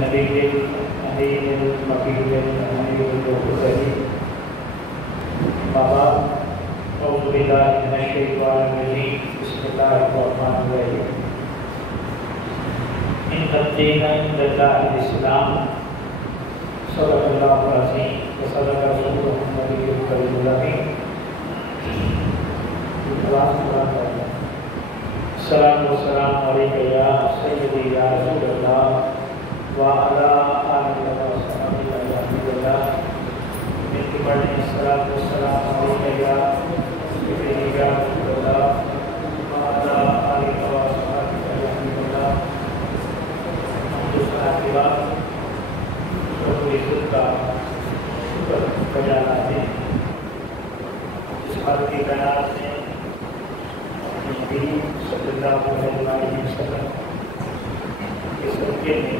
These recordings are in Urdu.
النبي الأمين المكين الحميد المرتضي أما بعد أعوذ بالله من الشيطان الرجيم بسم الله الرحمن الرحيم إن الدين عند الله الإسلام صدق الله العظيم وصدق رسوله النبي الكريم الأمين السلام والسلام عليك يا سيدي يا رسول الله وعلى آلك وصحبه أجمعين من قبل الصلاة والسلام عليك يا سيدي يا رسول الله وعلى آلك وصحبه أجمعين الحمد لله رب العزت شکر بجا لاتے ہیں اس حال کی کائنات میں نبی صلی اللہ علیہ وسلم کے صدقے میں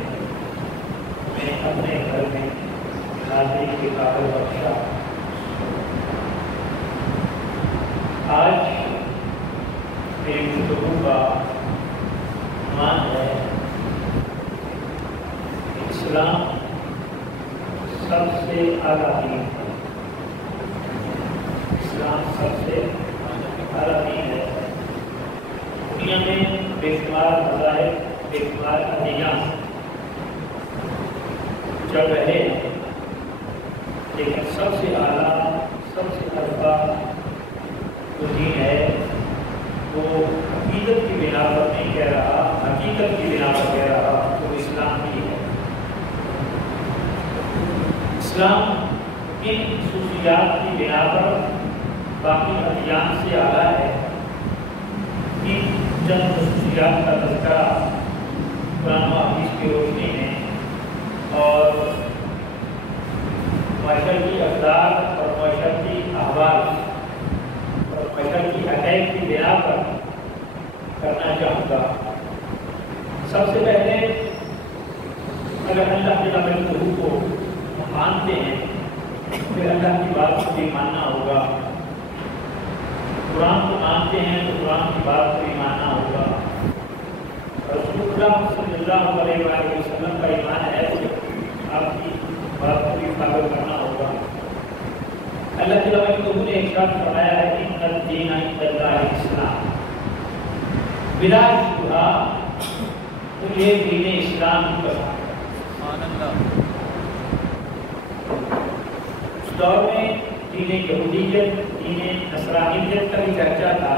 اپنے گھر میں حاضری کے قابل بخشا۔ آج میری گفتگو کا عنوان ہے اسلام سب سے اعلیٰ دین ہے۔ اسلام سب سے اعلیٰ دین ہے۔ دنیا میں بے شمار مذاہب بے شمار ادیان چل رہے ہیں، لیکن سب سے اعلیٰ سب سے ارفع جو دین ہے وہ عقیدت کی بنا پر نہیں کہہ رہا، حقیقت کی بنا پر کہہ رہا، وہ اسلام ہی ہے۔ اسلام ان خصوصیات کی بنا پر باقی ادیان سے اعلیٰ ہے۔ ان چند خصوصیات کا تذکرہ قرآن و حدیث کی روشنی میں اور معاشرتی اقدار اور معاشرتی احوال اور معاشرتی حقائق کی بنا پر کرنا چاہوں گا۔ سب سے پہلے اگر اللہ کے نبی کو مانتے ہیں پھر اللہ کی بات کو بھی ماننا ہوگا۔ قرآن کو مانتے ہیں تو قرآن کی بات کو بھی ماننا ہوگا۔ رسول اللہ صلی اللہ علیہ وسلم کا ایمان ہے تو آپ کی بات کو بھی فالو کرنا ہوگا۔ اللہ کے نبی نے ارشاد فرمایا ہے کہ ان الدین عند اللہ الاسلام، بلا شبہ مجھے دین اسلام کی پسند ہے۔ سبحان اللہ۔ دور میں دین یہودیت دین نصرانیت کا بھی چرچا تھا۔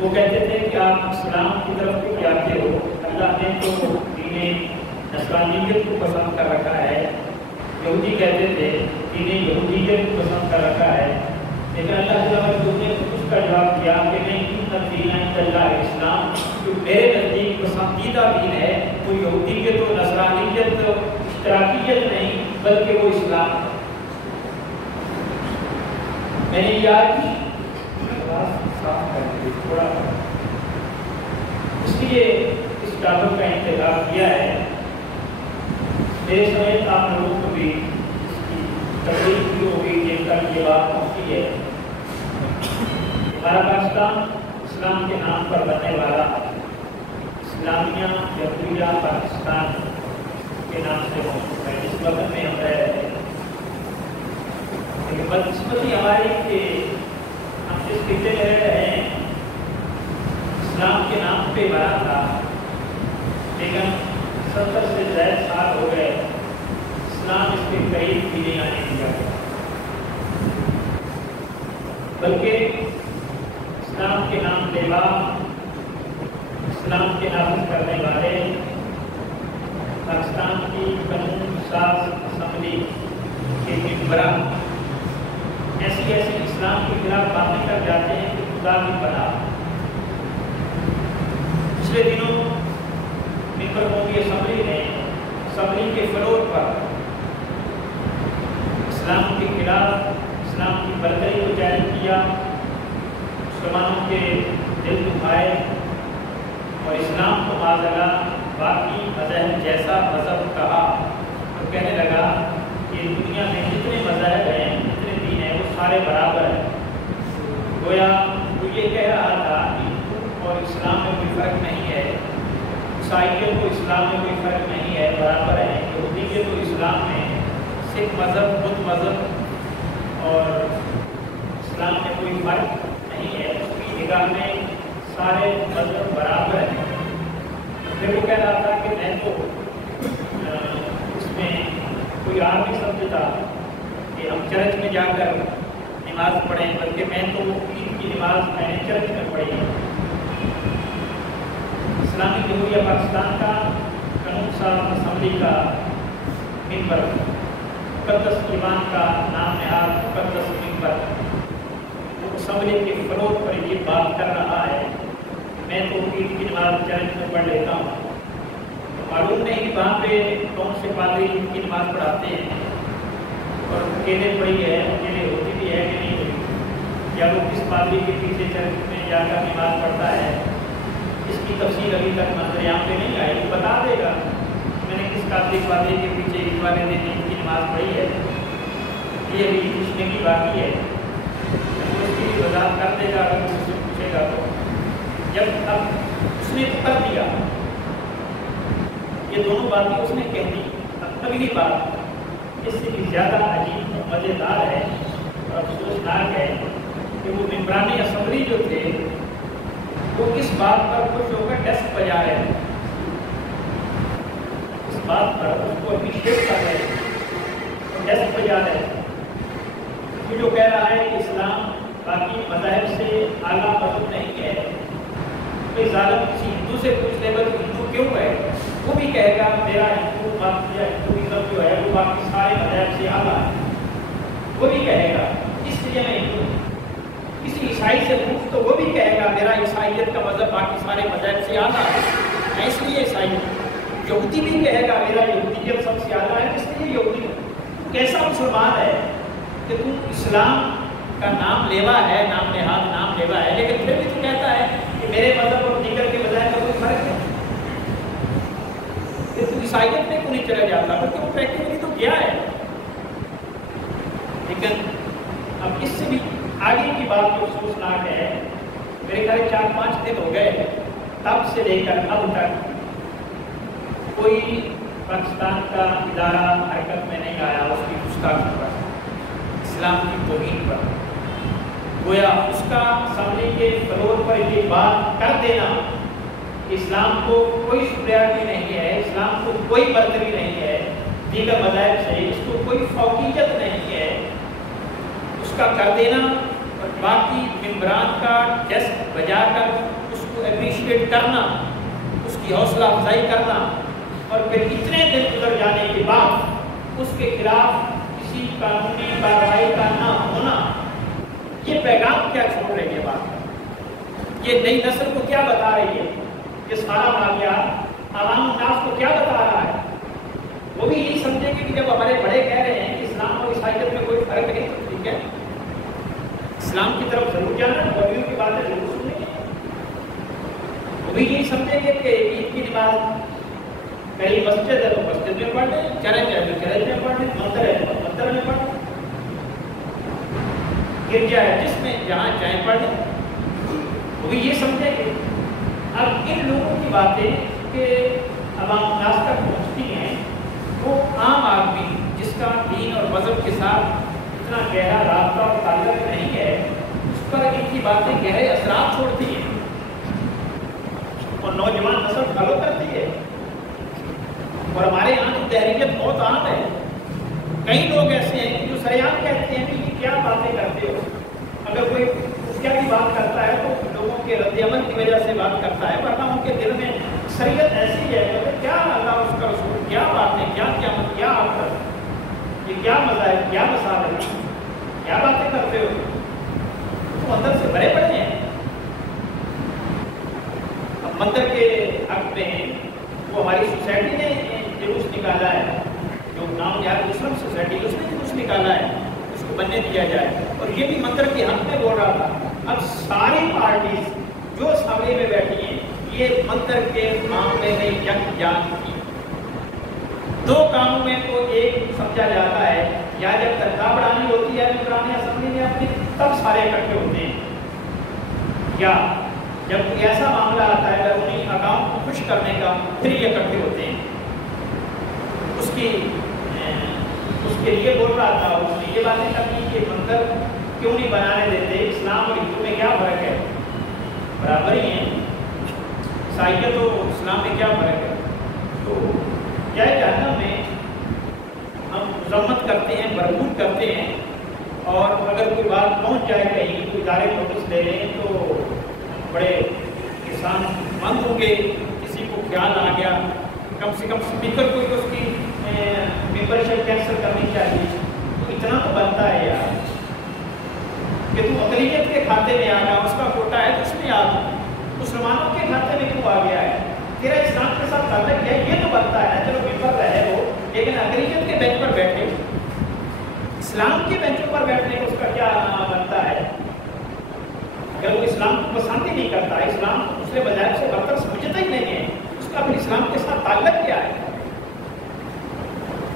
وہ کہتے تھے کہ آپ اسلام کی طرف کو جاتے ہو، اللہ نے تو دین نصرانیت کو پسند کر رکھا ہے۔ یہودی کہتے تھے دین یہودیت کو پسند کر رکھا ہے، لیکن اللہ تعالیٰ نے اس کا جواب دیا کہ نہیں، ان الدین عند اللہ الاسلام، جو میرے نزدیک پسندیدہ دین ہے وہ یہودیت و نصرانیت اشتراکیت نہیں بلکہ وہ اسلام ہے۔ میں نے آج تھوڑا اس لیے اس ٹاپک کا انتخاب کیا ہے، میرے سمیت آپ لوگوں کو بھی اس کی تقریب کی ہوگی جن تک یہ بات پہنچی ہے۔ ہمارا پاکستان اسلام کے نام پر بننے والا اسلامیہ جمہوریہ پاکستان کے نام سے موجود ہے، جس وقت میں ہم رہ رہے ہیں۔ لیکن بدقسمتی ہماری کہ ہم جس خطے میں رہ رہے ہیں اسلام کے نام پہ بنا تھا، لیکن 70 سے زائد سال ہو گئے اسلام اس کے قریب بھی نہیں آنے دیا گیا، بلکہ اسلام کے نام لیوا، اسلام کے نافذ کرنے والے پاکستان کی قانون ساز اسمبلی کے ممبران ایسی اسلام کے خلاف باتیں کر جاتے ہیں کہ خدا کی پناہ۔ پچھلے دنوں ممبر قومی اسمبلی نے اسمبلی کے فلور پر اسلام کے خلاف اسلام کی برتری کو جاری کیا، مسلمانوں کے دل دکھائے اور اسلام کو معذلہ باقی مذہب جیسا مذہب کہا اور کہنے لگا کہ دنیا میں جتنے مذاہب ہیں جتنے دین ہیں وہ سارے برابر ہیں۔ گویا وہ یہ کہہ رہا تھا کہ اور اسلام میں کوئی فرق نہیں ہے، عیسائیت کو اسلام میں کوئی فرق نہیں ہے، برابر سکھ مذہب، بدھ مذہب اور اسلام میں کوئی فرق نہیں ہے، اس کی نگاہ میں سارے مذہب برابر ہیں۔ پھر وہ کہہ رہا تھا کہ میں تو اس میں کوئی اور نہیں سمجھتا کہ ہم چرچ میں جا کر نماز پڑھیں، بلکہ میں تو عید کی نماز میں نے چرچ میں پڑھی ہے۔ اسلامی جمہوریہ پاکستان کا قانون ساز اسمبلی کا ممبر، مقدس ایمان کا نام نہاد مقدس ممبر، وہ اسمبلی کے فروغ پر یہ بات کر رہا ہے، میں تو عید کی نماز چرچ میں پڑھ لیتا ہوں۔ معلوم نہیں وہاں پہ کون سے پادری عید کی نماز پڑھاتے ہیں اور اکیلے پڑھی ہے، اکیلے ہوتی بھی ہے کہ نہیں ہوتی، یا وہ کس پادری کے پیچھے چرچ میں جا کر نماز پڑھتا ہے، اس کی تفصیل ابھی تک منظر عام پہ نہیں آئی۔ بتا دے گا میں نے کس پادری کے پیچھے عید والے دن عید کی نماز پڑھی ہے، یہ ابھی پوچھنے کی باقی ہے، وہ اس کی وضاحت کر دے گا اگر مجھ سے پوچھے گا تو۔ جب اب اس نے تو کر دیا، یہ دونوں باتیں اس نے کہہ دی، اب اگلی بات اس سے بھی زیادہ عجیب اور مزیدار ہے اور افسوسناک ہے کہ وہ ممبران اسمبلی جو تھے وہ اس بات پر خوش ہو کر ڈسک بجا رہے ہیں، اس بات پر اس کو اپریشیٹ کر رہے ہیں اور ڈسک بجا رہے ہیں۔ یہ جو کہہ رہا ہے کہ اسلام باقی مذاہب سے اعلیٰ مذہب نہیں ہے، کوئی ظالم کسی ہندو سے پوچھ لے گا تو ہندو کیوں ہے، وہ بھی کہے گا میرا ہندوازم جو ہے وہ باقی سارے مذہب سے اعلیٰ ہے، وہ بھی کہے گا اس لیے میں ہندو ہوں۔ کسی عیسائی سے پوچھ تو وہ بھی کہے گا میرا عیسائیت کا مذہب باقی سارے مذہب سے اعلیٰ ہے، میں اس لیے عیسائی ہوں۔ یہودی بھی کہے گا میرا یہودیت سب سے اعلیٰ ہے، اس لیے یہودی ہوں۔ کیسا مسلمان ہے کہ تم اسلام کا نام لیوا ہے، نام نہاد نام لیوا ہے، لیکن پھر بھی تو کہتا ہے کہ میرے مذہب اور دیگر کے مذاہب کا کوئی فرق ہے، کہ تو عیسائیت میں کیوں نہیں چلا جاتا، بلکہ وہ پریکٹیکلی تو کیا ہے۔ لیکن اب اس سے بھی آگے کی بات جو افسوسناک ہے، میرے خیال 4-5 دن ہو گئے تب سے لے کر اب تک کوئی پاکستان کا ادارہ حرکت میں نہیں آیا اس کی گستاخی پر، اسلام کی توہین پر۔ گویا اس کا اسمبلی کے فلور پر یہ بات کر دینا کہ اسلام کو کوئی سپریارٹی نہیں ہے، اسلام کو کوئی برتری نہیں ہے دیگر مذاہب سے، اس کو کوئی فوقیت نہیں ہے، اس کا کر دینا اور باقی ممبران کا ڈسک بجا کر اس کو اپریشیٹ کرنا، اس کی حوصلہ افزائی کرنا، اور پھر اتنے دن گزر جانے کے بعد اس کے خلاف کسی قانونی کارروائی کا نہ ہونا، یہ پیغام کیا چھوڑ رہی ہے بات؟ یہ نئی نسل کو کیا بتا رہی ہے؟ یہ سارا واقعہ عوام الناس کو کیا بتا رہا ہے؟ وہ بھی یہی سمجھیں گے کہ جب ہمارے بڑے کہہ رہے ہیں کہ اسلام اور عیسائیت میں کوئی فرق نہیں تو ٹھیک ہے، اسلام کی طرف ضرور جانا، مولویوں کی باتیں ضرور سنیں گے۔ وہ بھی یہی سمجھیں گے کہ عید کی نماز پہلی مسجد ہے تو مسجد میں پڑھ لیں، چرچ ہے تو چرچ میں پڑھ لیں، مندر ہے تو مندر میں پڑھ لیں، گرجا ہے جس میں جہاں چاہیں پڑھ لیں، وہ بھی یہ سمجھیں گے۔ اب ان لوگوں کی باتیں کہ عوام الناس تک پہنچتی ہیں، وہ عام آدمی جس کا دین اور مذہب کے ساتھ اتنا گہرا رابطہ اور تعلق نہیں ہے، اس پر ان کی باتیں گہرے اثرات چھوڑتی ہیں اور نوجوان نسل فالو کرتی ہے۔ اور ہمارے یہاں تو تحریریت بہت عام ہے، کئی لوگ ایسے ہیں کہ جو سریعان کہتے ہیں کہ یہ کیا باتیں کرتے ہو، اگر کوئی کیا بھی بات کرتا ہے تو لوگوں کے رد عمل کی وجہ سے بات کرتا ہے، ورنہ ان کے دل میں شریعت ایسی ہے کہ کیا اللہ اس کا رسول، کیا باتیں، کیا قیامت، کیا آخرت، یہ کیا مذاہب، کیا مسائل، کیا باتیں کرتے ہو، تو اندر سے بھرے پڑے ہیں۔ اب مندر کے حق میں وہ ہماری سوسائٹی نے جلوس نکالا ہے، جو نام یاد مسلم سوسائٹی اس نے جلوس نکالا ہے، اس کو بننے دیا جائے، اور یہ بھی مندر کے حق میں بول رہا تھا۔ اب ساری پارٹیز جو اسمبلی میں بیٹھی ہیں یہ مندر کے معاملے میں یک جان کی، دو کاموں میں کو ایک سمجھا جاتا ہے، یا جب تنخواہ بڑھانی ہوتی ہے ممبران اسمبلی میں اپنی تب سارے اکٹھے ہوتے ہیں، یا جب کوئی ایسا معاملہ آتا ہے اگر انہیں اکاؤنٹ کو خوش کرنے کا پھر یہ اکٹھے ہوتے ہیں۔ اس کے لیے بول رہا تھا، اس نے یہ باتیں کرنی کہ منظر کیوں نہیں بنانے دیتے، اسلام اور ہندو میں کیا فرق ہے؟ برابر ہی ہیں، عیسائیت و اسلام میں کیا فرق ہے؟ تو کیا جہنم میں ہم مذمت کرتے ہیں، بربود کرتے ہیں، اور اگر کوئی بات پہنچ جائے کہیں تو ادارے نوٹس دے لیں تو بڑے کسان مند ہوں گے، کسی کو خیال آ گیا کم سے کم اسپیکر کو اس کی ممبرشپ کینسل کرنی چاہیے، تو اتنا تو بنتا ہے یار کہ تو اقلیت کے کھاتے میں آ گیا، اس کا کوٹا ہے تو اس میں آ گیا، مسلمانوں کے کھاتے میں کیوں آ گیا ہے؟ تیرا اسلام کے ساتھ تعلق ہے، یہ تو بنتا ہے نا، چلو ممبر رہے ہو، لیکن اقلیت کے بینچ پر بیٹھے، اسلام کے بینچوں پر بیٹھنے کا اس کا کیا بنتا ہے؟ اگر وہ اسلام کو پسند ہی نہیں کرتا ہے، اسلام کو دوسرے مذاہب سے برتر سمجھتا ہی نہیں ہے، اس کا پھر اسلام کے ساتھ تعلق کیا ہے؟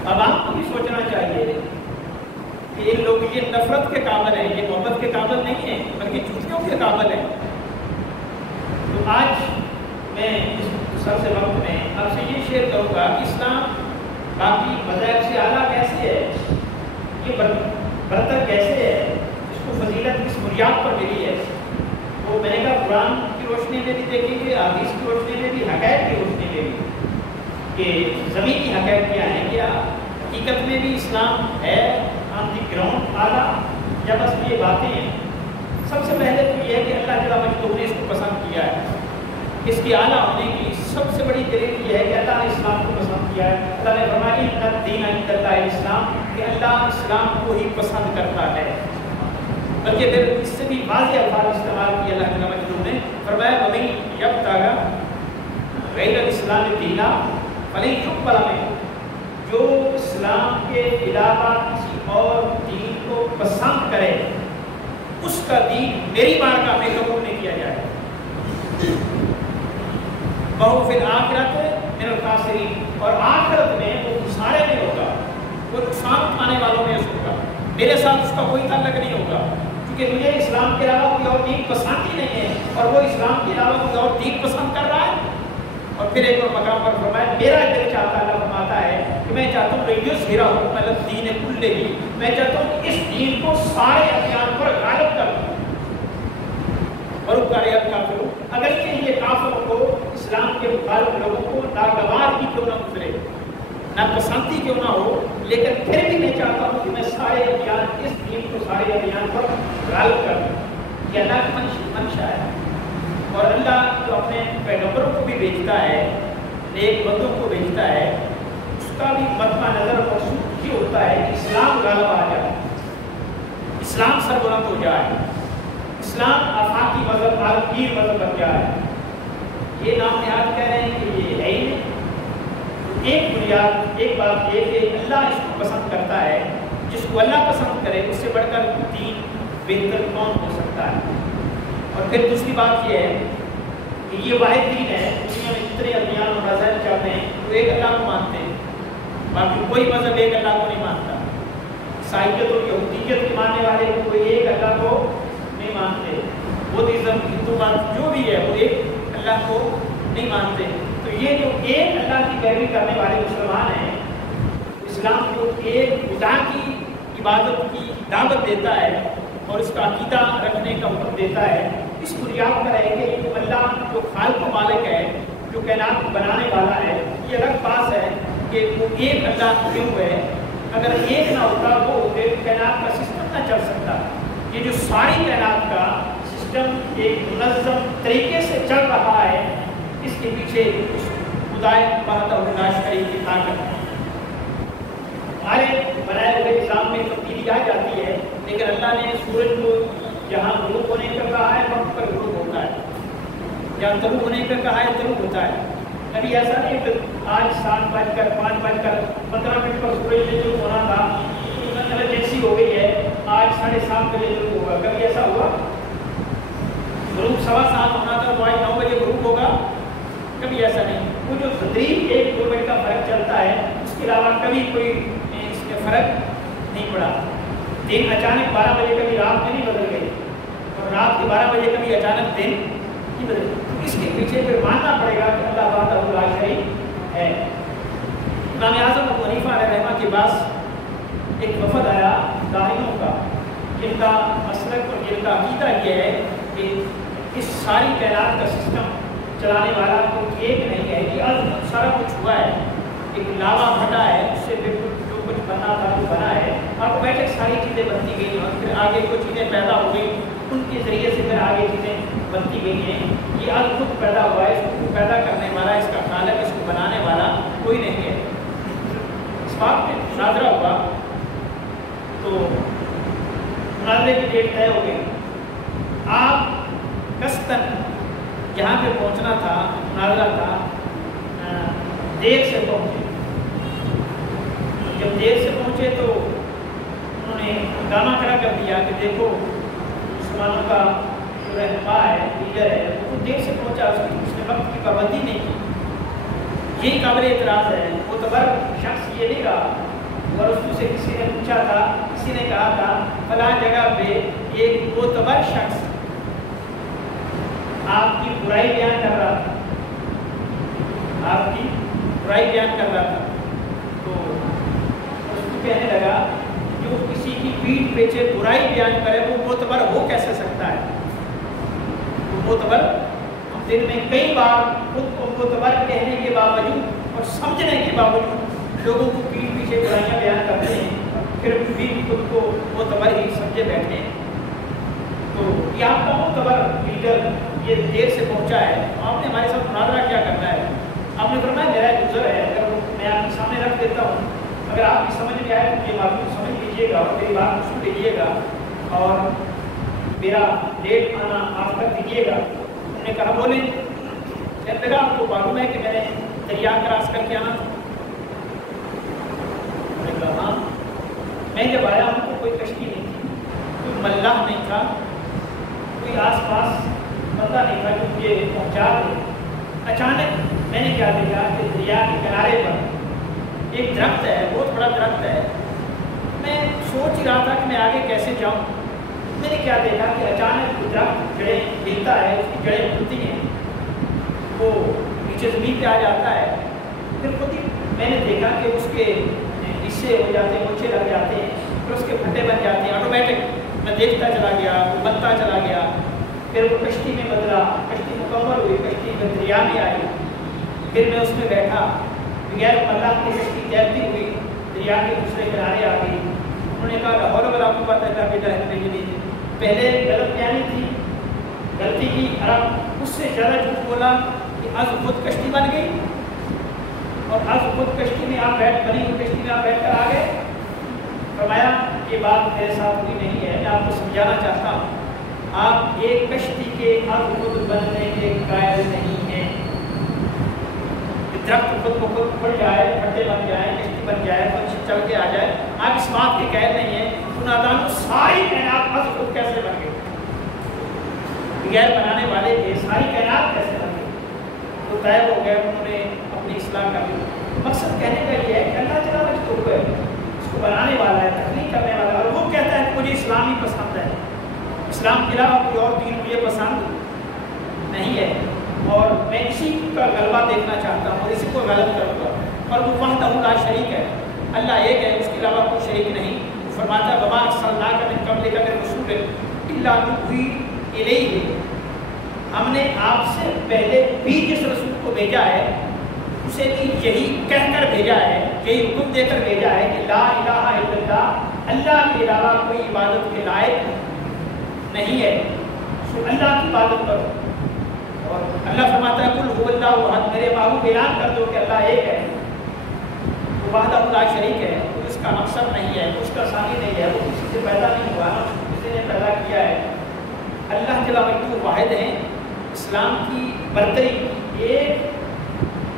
اب آپ کو بھی سوچنا چاہیے کہ یہ لوگ یہ نفرت کے قابل ہیں، یہ محبت کے قابل نہیں ہیں، بلکہ جھوٹیوں کے قابل ہیں۔ تو آج میں اس سب سے وقت میں آپ سے یہ شیئر کروں گا کہ اسلام باقی مذاہب سے اعلیٰ کیسے ہے، یہ برتر کیسے ہے، اس کو فضیلت کس بنیاد پر ملی ہے۔ وہ میں نے کہا قرآن کی روشنی میں بھی دیکھیں گے، حدیث کی روشنی میں بھی، حقائق کی روشنی میں بھی، کہ زمینی حقائق کیا ہے، کیا حقیقت میں بھی اسلام ہے آن دی گراؤنڈ اعلیٰ، یا بس یہ باتیں ہیں۔ سب سے پہلے تو یہ ہے کہ اللہ تعالیٰ مجدور نے اس کو پسند کیا ہے، اس کی اعلیٰ ہونے کی سب سے بڑی دلیل یہ ہے کہ اللہ نے اسلام کو پسند کیا ہے۔ اللہ نے فرمایا ان الدین عند اللہ الاسلام، کہ اللہ اسلام کو ہی پسند کرتا ہے۔ بلکہ پھر اس سے بھی واضح الفاظ استعمال کیے اللہ تعالیٰ مجدور نے، فرمایا وَمَن يَبْتَغِ غَيْرَ الْإِسْلَامِ دِينًا فَلَن يُقْبَلَ مِنْهُ، جو اسلام کے علاوہ کسی اور دین کو پسند کرے اس کا دین میری بارگاہ میں قبول نہیں کیا جائے گا۔ وَهُوَ فِي الْآخِرَةِ مِنَ الْخَاسِرِينَ، اور آخرت میں وہ خسارے میں ہوگا، وہ نقصان اٹھانے والوں میں ہوگا، میرے ساتھ اس کا کوئی تعلق نہیں ہوگا، کیونکہ مجھے اسلام کے علاوہ کوئی اور دین پسند ہی نہیں ہے، اور وہ اسلام کے علاوہ کوئی اور دین پسند کر رہا ہے۔ اور پھر ایک اور مقام پر فرمایا میرا دل چاہتا ہے، اللہ فرماتا ہے کہ میں چاہتا ہوں لِیُظْہِرَهُ عَلَى الدِّینِ کُلِّهِ، میں چاہتا ہوں کہ اس دین کو سارے ادیان پر غالب کر دوں۔ وَلَوْ كَرِهَ الْكَافِرُونَ، اگرچہ یہ کافروں کو، اسلام کے مخالف لوگوں کو ناگوار ہی کیوں نہ گزرے، ناپسندی کیوں نہ ہو، لیکن پھر بھی میں چاہتا ہوں کہ میں سارے ادیان، اس دین کو سارے ادیان پر غالب کر دوں۔ یہ اللہ کی منشا ہے، اور اللہ جو اپنے پیغمبروں کو بھی بھیجتا ہے، نیک بندوں کو بھیجتا ہے، اس کا بھی مطمع نظر مقصود یہ ہوتا ہے کہ اسلام غالب آ جائے، اسلام سربلند ہو جائے، اسلام آفاقی مذہب، عالمگیر مذہب بن جائے۔ یہ نام نہاد کہہ رہے ہیں کہ یہ ہے ہی نہیں۔ ایک بنیاد، ایک بات یہ کہ اللہ اس کو پسند کرتا ہے، جس کو اللہ پسند کرے اس سے بڑھ کر دین بہتر کون ہو سکتا ہے۔ اور پھر دوسری بات یہ ہے کہ یہ واحد دین ہے، دنیا میں جتنے ادیان اور مذاہب چلتے ہیں وہ ایک اللہ کو مانتے ہیں، باقی کوئی مذہب ایک اللہ کو نہیں مانتا۔ عیسائیت اور یہودیت کے ماننے والے کوئی ایک اللہ کو نہیں مانتے، بدھزم، ہندو مت جو بھی ہے وہ ایک اللہ کو نہیں مانتے۔ تو یہ جو ایک اللہ کی پیروی کرنے والے مسلمان ہیں، اسلام جو ایک خدا کی عبادت کی دعوت دیتا ہے اور اس کا عقیدہ رکھنے کا حکم دیتا ہے، اس بنیاد پر ہے کہ جو اللہ جو خالق و مالک ہے، جو کائنات کو بنانے والا ہے، یہ الگ بات ہے کہ وہ ایک اللہ کیوں ہے۔ اگر ایک نہ ہوتا وہ ہوتے تو کائنات کا سسٹم نہ چل سکتا۔ یہ جو ساری کائنات کا سسٹم ایک منظم طریقے سے چل رہا ہے، اس کے پیچھے اس خدائے وحدہ لا شریک کی طاقت ہے۔ ہمارے بنائے ہوئے نظام میں تبدیلی آ جاتی ہے، لیکن اللہ نے سورج کو جہاں غروب ہونے کا کہا ہے وقت پر غروب ہوتا ہے، جہاں طلوع ہونے کا کہا ہے طلوع ہوتا ہے۔ کبھی ایسا نہیں کہ آج 7:05:15 پر سورج نے طلوع ہونا تھا، ایمرجنسی ہو گئی ہے، آج 7:30 بجے طلوع ہوگا، کبھی ایسا ہوا؟ غروب 7:15 ہونا تھا تو آج 9 بجے غروب ہوگا، کبھی ایسا نہیں۔ وہ جو تقریب 1-2 منٹ کا فرق چلتا ہے، اس کے علاوہ کبھی کوئی اس میں فرق نہیں پڑا۔ دن اچانک 12 بجے کبھی رات میں نہیں بدل گئی، اور رات کے 12 بجے کبھی اچانک دن نہیں بدل گئی۔ تو اس کے پیچھے پھر ماننا پڑے گا کہ اللہ وحدہ لا شریک ہے۔ امام اعظم ابو حنیفہ علیہ رحمہ کے پاس ایک وفد آیا داعیوں کا، جن کا مسلک اور جن کا عقیدہ یہ ہے کہ اس ساری کائنات کا سسٹم چلانے والا کوئی ایک نہیں ہے، کہ سارا کچھ ہوا ہے، ایک لاوا بھٹا ہے، اس سے بالکل جو کچھ بنا تھا وہ بنا ہے، آٹومیٹک ساری چیزیں بنتی گئی اور پھر آگے کچھ چیزیں پیدا ہو گئی، ان کے ذریعے سے پھر آگے چیزیں بنتی گئی ہیں۔ یہ آج خود پیدا ہوا ہے، اس کو پیدا کرنے والا، اس کا خالق، اس کو بنانے والا کوئی نہیں ہے۔ اس بات میں مناظرہ ہوا تو مناظرے کی ڈیٹ طے ہو گئی، آپ قصداً جہاں پہ پہنچنا تھا، مناظرہ تھا، دیر سے پہنچے۔ جب دیر سے پہنچے تو انہوں نے ہنگامہ کھڑا کر دیا کہ دیکھو مسلمانوں کا جو رہنما ہے، لیڈر ہے، وہ دیر سے پہنچا، اس نے وقت کی پابندی نہیں کی۔ یہی قابل اعتراض ہے۔ معتبر شخص یہ نہیں رہا، اور اس سے کسی نے پوچھا تھا، کسی نے کہا تھا فلاں جگہ پہ ایک معتبر شخص آپ کی برائی بیان کر رہا تھا، آپ کی برائی بیان کر رہا تھا، تو اس کو کہنے لگا جو کسی کی پیٹھ پیچھے برائی بیان کرے وہ معتبر ہو کیسے سکتا ہے؟ وہ معتبر، ہم دن میں کئی بار خود کو معتبر کہنے کے باوجود اور سمجھنے کے باوجود لوگوں کو پیٹھ پیچھے برائیاں بیان کرتے ہیں، پھر بھی خود کو معتبر ہی سمجھے بیٹھے ہیں۔ تو یہ آپ کا معتبر لیڈر یہ دیر سے پہنچا ہے، آپ نے ہمارے ساتھ مناظرہ کیا کرنا ہے؟ آپ نے فرمایا میرا گزر ہے، اگر میں آپ کے سامنے رکھ دیتا ہوں، اگر آپ کی سمجھ میں آئے تو یہ معلوم سمجھ لیجیے گا اور میری بات سن لیجیے گا اور میرا لیٹ آنا آپ کر دیجیے گا۔ انہوں نے کہا بولیں۔ کہنے لگا آپ کو معلوم ہے کہ میں نے دریا کراس کر کے آنا تھا؟ انہوں نے کہا ہاں۔ میں جب آیا ہوں تو کوئی کشتی نہیں تھی، کوئی ملاح نہیں تھا، کوئی آس پاس بندہ نہیں تھا جو مجھے پہنچا دے۔ اچانک میں نے کیا دیکھا کہ دریا کے کنارے پر ایک درخت ہے، بہت بڑا درخت ہے۔ میں سوچ ہی رہا تھا کہ میں آگے کیسے جاؤں۔ میں نے کیا دیکھا کہ اچانک درخت جڑیں ہلتا ہے، اس کی جڑیں کھلتی ہیں، وہ نیچے زمین پہ آ جاتا ہے، پھر خود ہی میں نے دیکھا کہ اس کے حصے ہو جاتے ہیں، مچھے لگ جاتے ہیں، پھر اس کے پھٹے بن جاتے ہیں آٹومیٹک۔ میں دیکھتا چلا گیا، وہ بنتا چلا گیا، پھر وہ کشتی میں بدلا، کشتی مکمل ہوئی، کشتی میں دریا میں آئی، پھر میں اس میں بیٹھا، بغیر اللہ کی کشتی تیرتی ہوئی دریا کے دوسرے کنارے آ گئی۔ انہوں نے کہا لاہور والا کو پتہ ہے کہ جہاں پہلے غلط بیانی تھی، غلطی کی، عرب اس سے زیادہ جھوٹ بولا کہ از خود کشتی بن گئی، اور از خود کشتی میں آپ بیٹھ بنی ہوئی کشتی میں آپ بیٹھ کر آ گئے۔ فرمایا یہ بات میرے ساتھ ہوئی نہیں ہے، میں آپ کو سمجھانا چاہتا ہوں، آپ ایک کشتی کے از خود بننے کے قائل نہیں ہیں۔ درخت خود کو خود کھل جائے، پھٹے بن جائے، کشتی بن جائے، پنچھی چل کے آ جائے، آپ اس بات کے قائل نہیں ہیں۔ نادان ساری کائنات از خود کیسے بن گئی؟ بغیر بنانے والے کے ساری کائنات کیسے بن گئی؟ تو طے ہو گئے، انہوں نے اپنی اصلاح کر لی۔ مقصد کہنے کا یہ ہے کہ اللہ تعالیٰ مجھ تو ہے، اس کو بنانے والا ہے، تخلیق کرنے والا ہے، اور وہ کہتا ہے کہ مجھے اسلام ہی پسند ہے، اسلام کے علاوہ کوئی اور دین مجھے پسند نہیں ہے، اور میں اسی کا غلبہ دیکھنا چاہتا ہوں اور اسی کو غلط کروں گا۔ اور وہ وحدہ لا شریک ہے، اللہ ایک ہے، اس کے علاوہ کوئی شریک نہیں۔ فرماتا ہے وما ارسلناک من قبلک من رسول الا نوحی الیہ، ہم نے آپ سے پہلے بھی جس رسول کو بھیجا ہے اسے بھی یہی کہہ کر بھیجا ہے، یہی حکم دے کر بھیجا ہے کہ لا الہ الا اللہ، اللہ کے علاوہ کوئی عبادت کے لائق نہیں ہے، سو اللہ کی عبادت کرو۔ اور اللہ فرماتا ہے قل هو اللہ احد، میرے محبوب اعلان کر دو کہ اللہ ایک ہے، وہ وحدہ لا شریک ہے، کوئی اس کا مقصد نہیں ہے، اس کا ثانی نہیں ہے، وہ کسی سے پیدا نہیں ہوا، کسی نے پیدا کیا ہے۔ اللہ جل وعلا واحد ہیں۔ اسلام کی برتری ایک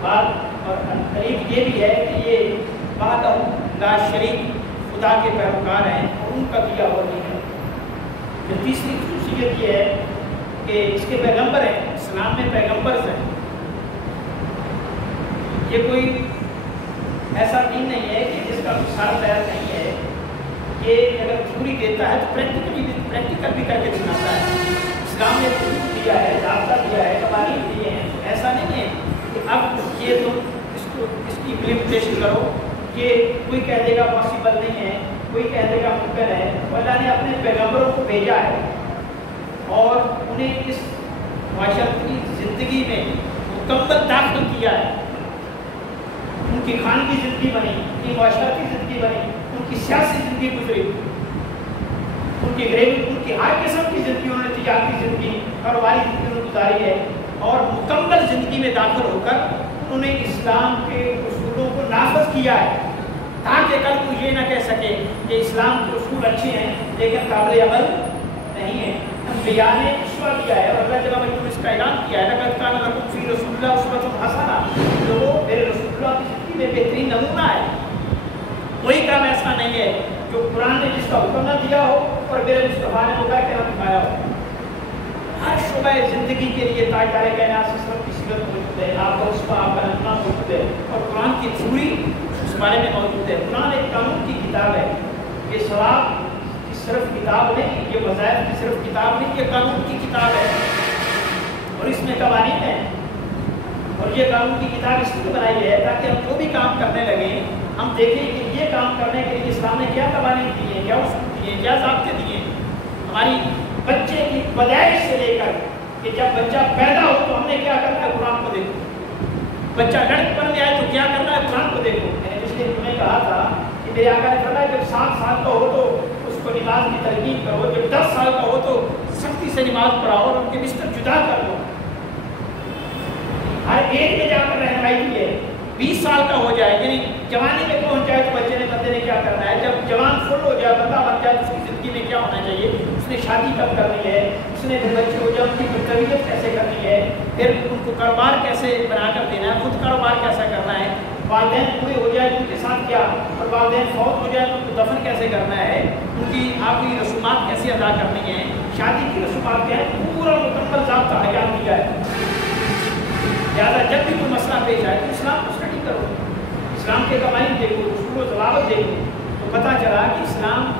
بات اور قریب یہ بھی ہے کہ یہ وحدہ لا شریک خدا کے پیروکار ہیں اور ان کا دیا ہوا دین ہے۔ پھر تیسری خصوصیت یہ ہے کہ اس کے پیغمبر ہیں، اسلام میں پیغمبرز ہیں۔ یہ کوئی ایسا دین نہیں ہے کہ جس کا مثال تیار نہیں ہے، کہ اگر تھیوری دیتا ہے تو پریکٹیکل بھی کر کے دکھاتا ہے۔ اسلام نے حدود دیا ہے، ضابطہ دیا ہے، قوانین دیے ہیں، ایسا نہیں ہے کہ اب یہ تم اس کی امپلیمنٹیشن کرو، یہ کوئی کہہ دے گا پاسبل نہیں ہے، کوئی کہنے کا ممکن ہے، اللہ نے اپنے پیغمبروں کو بھیجا ہے اور انہیں اس معاشرتی زندگی میں مکمل داخل کیا ہے. ان کی خانگی زندگی بنی، ان کی معاشرتی زندگی بنی، ان کی سیاسی زندگی گزری، ان کی گھریلو، ان کی ہر قسم کی زندگی، انہوں نے تجارتی زندگی، کاروباری زندگی انہوں نے گزاری ہے. اور مکمل زندگی میں داخل ہو کر انہوں نے اسلام کے اصولوں کو نافذ کیا ہے، تاکہ کل کو یہ نہ کہہ سکے کہ اسلام کے اصول اچھے ہیں لیکن قابل عمل نہیں ہے. انبیاء نے اسوہ دیا ہے اور اللہ جل وعلا نے اس کا اعلان کیا ہے، لقد کان لکم فی رسول اللہ اسوۃ حسنہ، جو میرے رسول اللہ کی زندگی میں بہترین نمونہ ہے. کوئی کام ایسا نہیں ہے جو قرآن نے جس کا حکم نہ دیا ہو اور میرے مصطفیٰ نے وہ کر کے نہ دکھایا ہو. ہر شعبہ زندگی کے لیے تاجدار کائنات سسٹم کی صورت موجود ہے، آپ کا عصبہ، آپ کا نظمہ موجود ہے اور قرآن کی تھیوری اس بارے میں موجود ہے. قرآن ایک قانون کی کتاب ہے، یہ ثواب کی صرف کتاب نہیں، یہ وظائف کی صرف کتاب نہیں، یہ قانون کی کتاب ہے اور اس میں قوانین ہیں. اور یہ قانون کی کتاب اس لیے بنائی ہے تاکہ ہم جو بھی کام کرنے لگیں ہم دیکھیں کہ یہ کام کرنے کے لیے اسلام نے کیا قوانین دیے ہیں، کیا اصول دیے ہیں، کیا ضابطے دیے ہیں. ہماری بچے کی پیدائش سے لے کر کہ جب بچہ پیدا ہو تو ہم نے کیا کرنا ہے، قرآن کو دیکھو. بچہ لڑکپن میں آئے تو کیا کرنا ہے، قرآن کو دیکھو. میں نے پچھلے دن میں کہا تھا کہ میرے آقا نے فرمایا جب 7 سال کا ہو تو اس کو نماز کی ترغیب کرو، جب 10 سال کا ہو تو سختی سے نماز پڑھاؤ اور ان کے بستر جدا کر دو. ہر ایک میں جا کر رہنمائی کی ہے. 20 سال کا ہو جائے یعنی جوانی میں پہنچ جائے تو بندے نے کیا کرنا ہے. جب جوان فل ہو جائے، بندہ بن جائے تو اس کی زندگی میں کیا ہونا چاہیے، اس نے شادی کب کرنی ہے، اس نے پھر بچے ہو جائے ان کی تربیت کیسے کرنی ہے، پھر ان کو کاروبار کیسے بنا کر دینا ہے، خود کاروبار کیسا کرنا ہے. والدین پورے ہو جائے ان کے ساتھ کیا، اور والدین فوت ہو جائے تو ان کو دفن کیسے کرنا ہے، ان کی آخری رسومات کیسے ادا کرنی ہے، شادی کی رسومات کیا ہے، پورا مکمل ضابطہ حیات دیا ہے. لہٰذا جب بھی کوئی مسئلہ پیش آئے تو اسلام کو اسٹڈی کرو، اسلام کے قوانین دیکھو، اصول و ضوابط دیکھو تو پتہ چلا کہ اسلام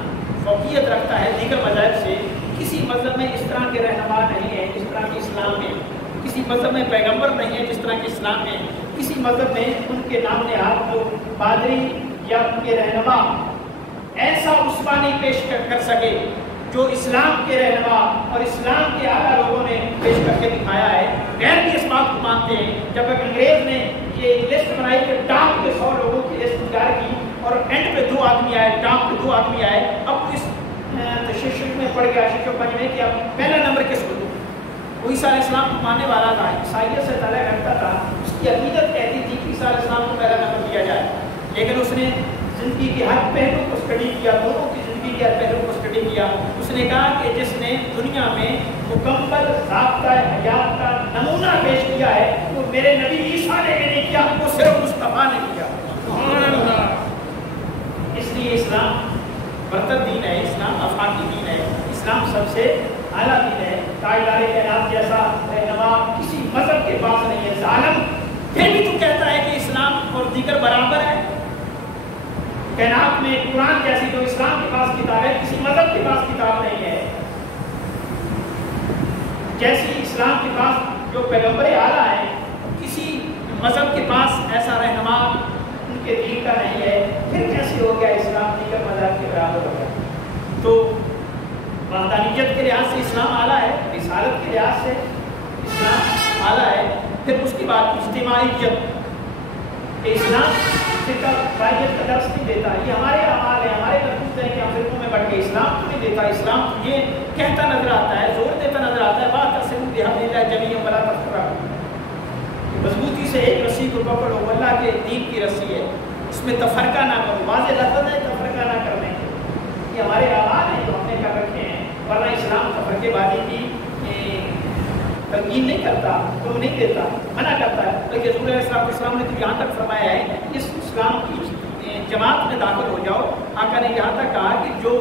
فوقیت رکھتا ہے دیگر مذاہب سے. کسی مذہب میں اس طرح کے رہنما نہیں ہے جس طرح کے اسلام میں، کسی مذہب میں پیغمبر نہیں ہے جس طرح کے اسلام میں، کسی مذہب میں ان کے نام نہاد جو پادری یا ان کے رہنما ایسا اسوہ نہیں پیش کر سکے جو اسلام کے رہنما اور اسلام کے اعلیٰ لوگوں نے پیش کر کے دکھایا ہے. غیر بھی اس بات کو مانتے ہیں. جب ایک انگریز نے یہ لسٹ بنائی کہ ٹاپ کے 100 لوگوں کی لسٹ تیار کی اور اینڈ پہ 2 آدمی آئے، ٹاپ پہ 2 آدمی آئے، اب اس تششع میں پڑ گیا، شش و پنج میں کہ اب پہلا نمبر کس کو دوں. وہ عیسیٰ علیہ السلام کو ماننے والا تھا، عیسائیت سے تعلق رکھتا تھا، اس کی عقیدت کہتی تھی کہ عیسیٰ علیہ السلام کو پہلا نمبر دیا جائے. لیکن اس نے زندگی کی ہر پہلو کو اسٹڈی کیا، دونوں کی زندگی کے ہر پہلو کو اسٹڈی کیا. اس نے کہا کہ جس نے دنیا میں مکمل ضابطہ حیات کا نمونہ پیش کیا ہے وہ میرے نبی عیسیٰ نے بھی نہیں کیا، وہ صرف مصطفیٰ نے کیا. اس لیے اسلام برتر دین ہے، اسلام افاقی دین ہے، اسلام سب سے اعلیٰ دین ہے. تاجدار کائنات جیسا رہنما کسی مذہب کے پاس نہیں ہے. ظالم پھر بھی تو کہتا ہے کہ اسلام اور دیگر برابر ہے. کائنات میں قرآن جیسی جو اسلام کے پاس کتاب ہے کسی مذہب کے پاس کتاب نہیں ہے. جیسی اسلام کے پاس جو پیغمبر اعلیٰ ہے کسی مذہب کے پاس ایسا رہنما ان کے دین کا نہیں ہے. پھر کیسے ہو گیا اسلام دیگر مذہب کے برابر ہو گیا؟ تو وحدانیت کے لحاظ سے اسلام اعلیٰ ہے، رسالت کے لحاظ سے اسلام اعلیٰ ہے. پھر اس کے بعد اجتماعیت کہ اسلام فرقہ واریت کا درس نہیں دیتا. یہ ہمارے اعمال ہیں، ہمارے کرتوت ہیں کہ ہم فرقوں میں بٹ کے اسلام تو نہیں دیتا. اسلام تو یہ کہتا نظر آتا ہے، زور دیتا نظر آتا ہے واعتصموا بحبل اللہ جمیعا ولا تفرقوا، مضبوطی سے ایک رسی کو پکڑو، اللہ کے دین کی رسی ہے، اس میں تفرقہ نہ کرو. واضح لفظ ہے تفرقہ نہ کرنے کے. یہ ہمارے اعمال ہیں جو ہم نے کر رکھے ہیں، ورنہ اسلام تفرقے بازی کی تلقین نہیں کرتا، حکم نہیں دیتا، منع کرتا ہے. بلکہ رسول اللہ صلی اللہ علیہ وسلم نے تو یہاں تک فرمایا ہے اس اسلام کی جماعت میں داخل ہو جاؤ. آقا نے یہاں تک کہا کہ جو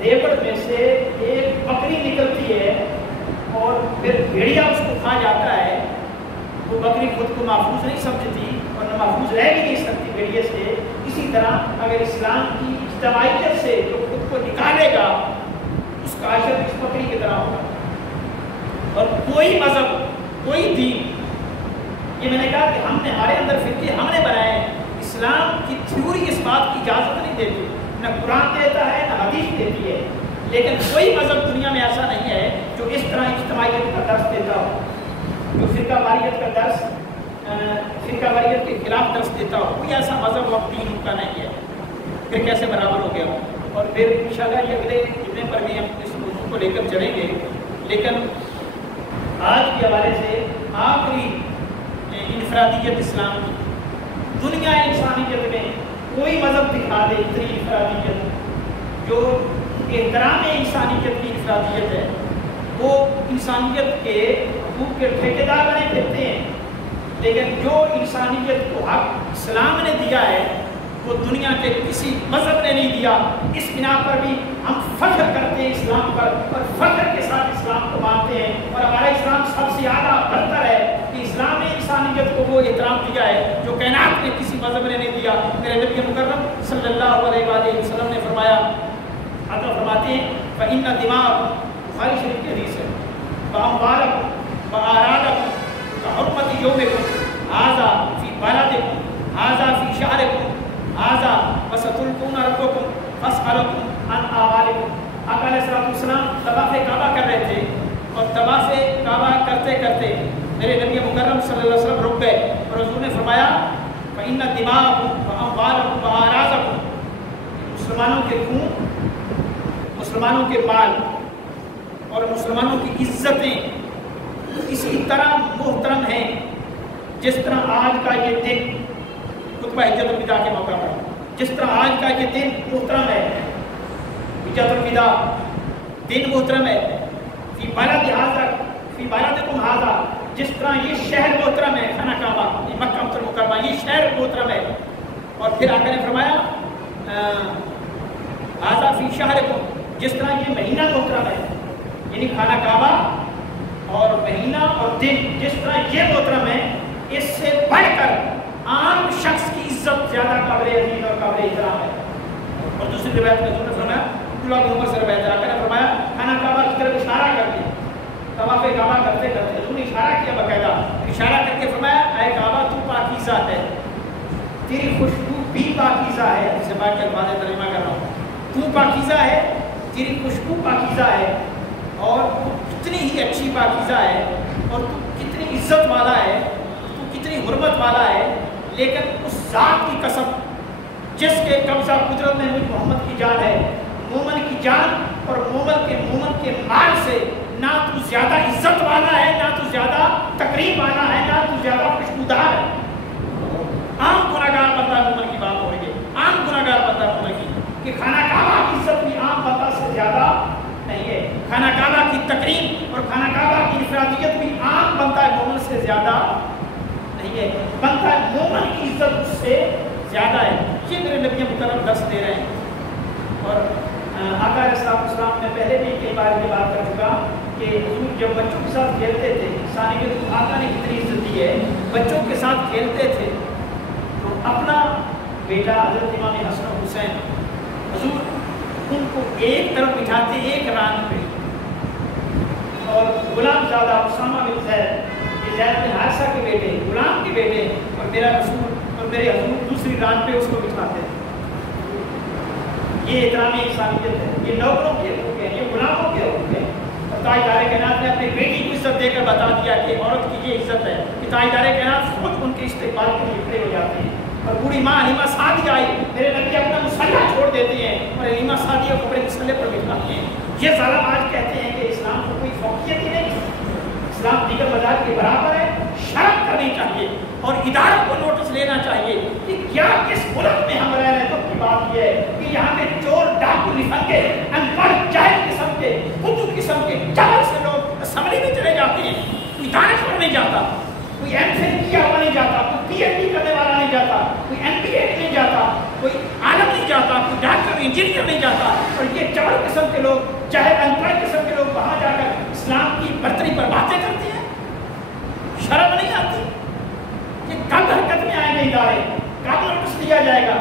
ریبڑ میں سے ایک بکری نکلتی ہے اور پھر بھیڑیا اس کو کھا جاتا ہے، وہ بکری خود کو محفوظ نہیں سمجھتی اور نہ محفوظ رہ بھی نہیں سکتی بھیڑیے سے. اسی طرح اگر اسلام کی اجتماعیت سے جو خود کو نکالے گا اس کا اثر اس بکری کی طرح ہوگا. اور کوئی مذہب، کوئی دین، یہ میں نے کہا کہ ہم نے ہمارے اندر فرقے ہم نے بنائے ہیں. اسلام کی تھیوری اس بات کی اجازت نہیں دیتی. نہ قرآن دیتا ہے نہ حدیث دیتی ہے، لیکن کوئی مذہب دنیا میں ایسا نہیں ہے جو اس طرح اجتماعیت کا درس دیتا ہو، جو فرقہ واریت کا درس فرقہ واریت کے خلاف درس دیتا ہو، کوئی ایسا مذہب اور دین کا نہیں ہے. پھر کیسے برابر ہو گیا؟ اور پھر انشاءاللہ یہ اگلے جتنے پر بھی ہم اس موضوع کو لے کر چلیں گے. لیکن آج کے حوالے سے آخری انفرادیت اسلام کی، دنیا انسانیت میں کوئی مذہب دکھا دے اتنی انفرادیت، جو احترام انسانیت کی انفرادیت ہے، وہ انسانیت کے حقوق کے ٹھیکیدار بنے پھرتے ہیں. لیکن جو انسانیت کو حق اسلام نے دیا ہے وہ دنیا کے کسی مذہب نے نہیں دیا. اس بنا پر بھی ہم فخر کرتے ہیں اسلام پر، اور فخر کے ساتھ اسلام کو مانتے ہیں، اور ہمارا اسلام سب سے زیادہ بہتر ہے کہ اسلام نے انسانیت کو وہ احترام دیا ہے جو کائنات میں کسی مذہب نے نہیں دیا. میرے نبی مکرم صلی اللہ علیہ وآلہ وسلم نے فرمایا، آقا فرماتے ہیں فَإِنَّ دِمَاءَكُمْ، بخاری شریف کی حدیث ہے، وَأَمْوَالَكُمْ وَأَعْرَاضَكُمْ كَحُرْمَةِ يَوْمِكُمْ هَٰذَا فِي بَلَدِكُمْ هَٰذَا فِي شَهْرِكُمْ هَٰذَا وَسَتُلْقُونَ رَبَّكُمْ فَاسْأَلُوكُمْ عَنْ أَعْمَالِكُمْ. آقا علیہ السلام طواف کعبہ کر رہے تھے، اور طواف کعبہ کرتے کرتے میرے نبی مکرم صلی اللہ علیہ وسلم رک گئے، اور حضور نے فرمایا فَإِنَّ دِمَاءَكُمْ وَأَمْوَالَكُمْ وَأَعْرَاضَكُمْ، مسلمانوں کے خون، مسلمانوں کے مال اور مسلمانوں کی عزتیں اسی طرح محترم ہیں جس طرح آج کا یہ دن خطبہ حجت الوداع کے موقع پر، جس طرح آج کا یہ دن محترم ہے، حجت الوداع دن محترم ہے. فی بلد ھذا، فی بلدکم ھذا، جس طرح یہ شہر محترم ہے، خانہ کعبہ، یہ مکہ مکرمہ، یہ شہر محترم ہے. اور پھر آقا نے فرمایا ھذا فی شہرکم، جس طرح یہ مہینہ محترم ہے، یعنی خانہ کعبہ اور مہینہ اور دن جس طرح یہ محترم ہے، اس سے بڑھ کر عام شخص کی عزت زیادہ قابل عزیز اور قابل احترام ہے. اور دوسری روایت میں حضور نے فرمایا، عبداللہ بن عمر سے روایت ہے، آقا نے فرمایا خانہ کعبہ کی طرف اشارہ کر دیا، طواف کعبہ کرتے کرتے حضور نے اشارہ کیا، باقاعدہ اشارہ کر کے فرمایا اے کعبہ تو پاکیزہ ہے، تیری خوشبو بھی پاکیزہ ہے. جسے بات کے الفاظ ترجمہ کر رہا ہوں، تو پاکیزہ ہے، تیری خوشبو پاکیزہ ہے، اور تو کتنی ہی اچھی پاکیزہ ہے، اور تو کتنی عزت والا ہے، تو کتنی حرمت والا ہے. لیکن اس ذات کی قسم جس کے قبضہ قدرت میں مجھ محمد کی جان ہے، مومن کی جان اور مومن کے مال سے نہ تو زیادہ عزت والا ہے، نہ تو زیادہ تقریب والا ہے، نہ تو زیادہ خوشبودار ہے. عام گناہگار بندہ مومن کی بات ہو رہی ہے، عام گناہگار بندہ مومن کی، کہ خانہ کعبہ کی عزت بھی عام بندہ سے زیادہ نہیں ہے، خانہ کعبہ کی تقریب اور خانہ کعبہ کی انفرادیت بھی عام بندہ مومن سے زیادہ نہیں ہے. بندہ مومن کی عزت اس سے زیادہ ہے. یہ میرے نبی مکرم درس دے رہے ہیں. اور آقا علیہ السلام میں پہلے بھی کئی بار یہ بات کر چکا کہ حضور جب بچوں کے ساتھ کھیلتے تھے، انسانیت کو آقا نے کتنی عزت دی ہے، بچوں کے ساتھ کھیلتے تھے تو اپنا بیٹا حضرت امام حسن و حسین حضور ان کو ایک طرف بٹھاتے ایک ران پہ، اور غلام زادہ اسامہ بن زید، یہ زید بن حارثہ کے بیٹے، غلام کے بیٹے، اور میرا رسول اور میرے حضور دوسری ران پہ اس کو بٹھاتے ہیں. یہ احترام انسانیت ہے، یہ نوکروں کے حقوق ہیں، یہ غلاموں کے حقوق ہیں. اور تاجدار کائنات نے اپنی بیٹی کو عزت دے کر بتا دیا کہ عورت کی یہ عزت ہے کہ تاجدار کائنات خود ان کے استقبال کے لیے کھڑے ہو جاتے ہیں. اور بوڑھی ماں حلیمہ سعدیہ آئی، میرے نبی اپنا مسلح چھوڑ دیتے ہیں اور حلیمہ سعدیہ کو اپنے مسلح پر بٹھاتے ہیں. یہ ظالم آج کہتے ہیں کہ اسلام کو کوئی فوقیت ہی نہیں، اسلام دیگر مذاہب کے برابر ہے. شرم کرنی چاہیے اور اداروں کو نوٹس لینا چاہیے کہ کیا کس ملک میں ہم رہ رہے ہیں. تو کی بات یہ ہے کہ یہاں پہ چور ڈاکو نفنگے ان پڑھ جاہل قسم کے بدھو قسم کے جہل سے لوگ اسمبلی میں چلے جاتے ہیں. کوئی دانش پر نہیں جاتا، کوئی ایم فل کیا ہوا نہیں جاتا، کوئی پی ایچ ڈی کرنے والا نہیں جاتا، کوئی ایم بی اے نہیں جاتا، کوئی عالم نہیں جاتا، کوئی ڈاکٹر انجینئر نہیں جاتا. اور یہ چور قسم کے لوگ، چاہے ان پڑھ قسم کے لوگ وہاں جا کر اسلام کی برتری پر باتیں کرتے ہیں. شرم نہیں آتی؟ یہ کب حرکت میں آئیں گے ادارے؟ کب نوٹس دیا جائے گا؟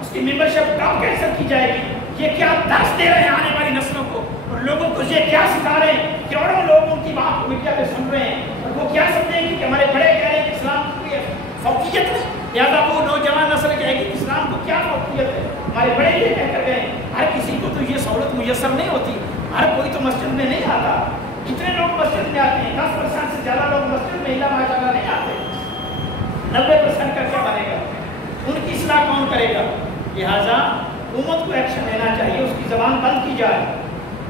اس کی ممبرشپ کب کینسل کی جائے گی؟ یہ کیا درس دے رہے ہیں آنے والی نسلوں کو، اور لوگوں کو یہ کیا سکھا رہے ہیں؟ کروڑوں لوگ ان کی بات کو میڈیا پہ سن رہے ہیں اور وہ کیا سمجھیں گے کہ ہمارے بڑے کہہ رہے ہیں کہ اسلام کی کوئی فوقیت نہیں، لہٰذا وہ نوجوان نسل کہے گی کہ اسلام کو کیا فوقیت ہے. ہمارے بڑے یہ کہہ کر گئے ہر کسی کو تو یہ سہولت میسر نہیں ہوتی، ہر کوئی تو مسجد میں نہیں آتا، کتنے لوگ مسجد میں آتے ہیں، 10% سے زیادہ لوگ مسجد میں الا ماشاءاللہ نہیں آتے، 90% کا کیا بنے گا؟ ان کی اصلاح کون کرے گا؟ لہٰذا حکومت کو ایکشن لینا چاہیے، اس کی زبان بند کی جائے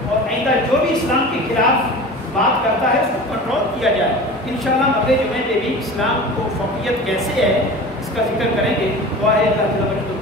اور آئندہ جو بھی اسلام کے خلاف بات کرتا ہے اس کو کنٹرول کیا جائے۔ انشاءاللہ اگلے جمعے میں بھی اسلام کو فوقیت کیسے ہے اس کا ذکر کریں گے۔ دعا ہے اللہ تعالیٰ